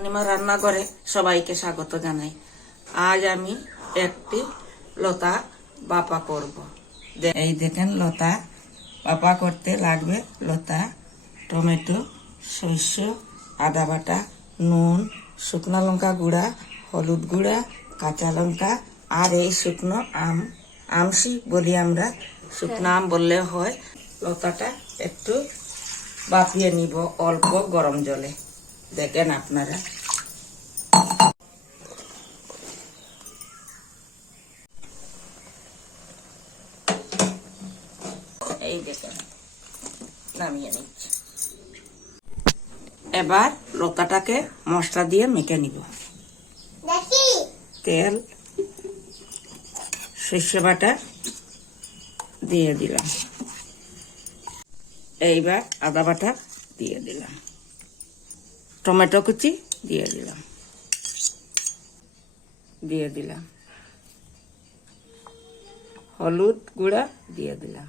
পূর্ণিমা রান্নাঘরে সবাইকে স্বাগত জানাই। আজ আমি একটি লতা বাপা করব। এই দেখেন, লতা বাপা করতে লাগবে লতা, টমেটো, সরষে, আদা বাটা, নুন, শুকনো লঙ্কা গুঁড়া, হলুদ গুঁড়া, কাঁচা লঙ্কা আর এই শুকনো আম, আমসি বলি আমরা, শুকনো আম বললে হয়। লতাটা একটু বাপিয়ে নিব অল্প গরম জলে। দেখেন আপনারা, এই দেখেন নামিয়ে নিচ্ছি। এবার লতাটাকে মশলা দিয়ে মেখে নিব। তেল, সর্ষে বাটা দিয়ে দিলাম, এইবার আদা বাটা দিয়ে দিলাম, টমেটো কুচি দিয়ে দিলাম, হলুদ গুঁড়া দিয়ে দিলাম,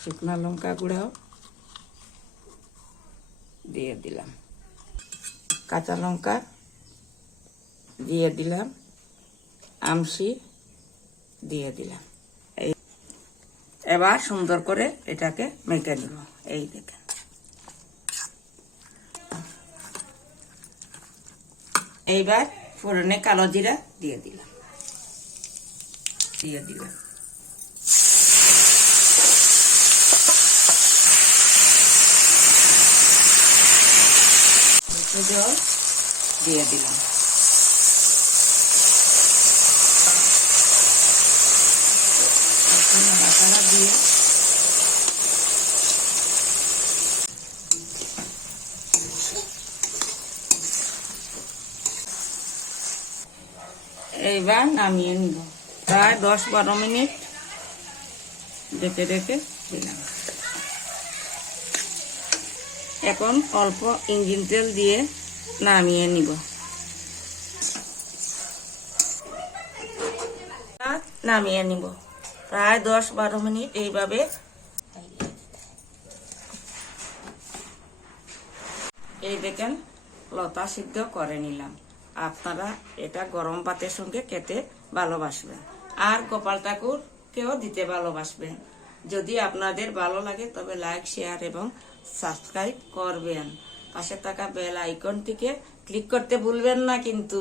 শুকনো লঙ্কা গুঁড়াও দিয়ে দিলাম, কাঁচা লঙ্কা দিয়ে দিলাম, আমসি দিয়ে দিলাম। এবার সুন্দর করে এটাকে মেখে নিব। এই দেখেন, এইবার ফোড়নে কালো জিরা দিয়ে দিলাম, জল দিয়ে দিলাম, মশলা দিয়ে এইবার নামিয়ে নিব। প্রায় 10-12 মিনিট রেখে দিলাম। এখন অল্প ইঞ্জিন তেল দিয়ে নামিয়ে নিব। নামিয়ে নিব প্রায় 10-12 মিনিট এইভাবে। এই দেখেন, লতা সিদ্ধ করে নিলাম। আপনারা এটা গরম ভাতের সঙ্গে খেতে ভালোবাসবেন, আর গোপাল ঠাকুরকেও দিতে ভালোবাসবেন। যদি আপনাদের ভালো লাগে তবে লাইক, শেয়ার এবং সাবস্ক্রাইব করবেন। পাশে থাকা বেল আইকনটিকে ক্লিক করতে ভুলবেন না কিন্তু।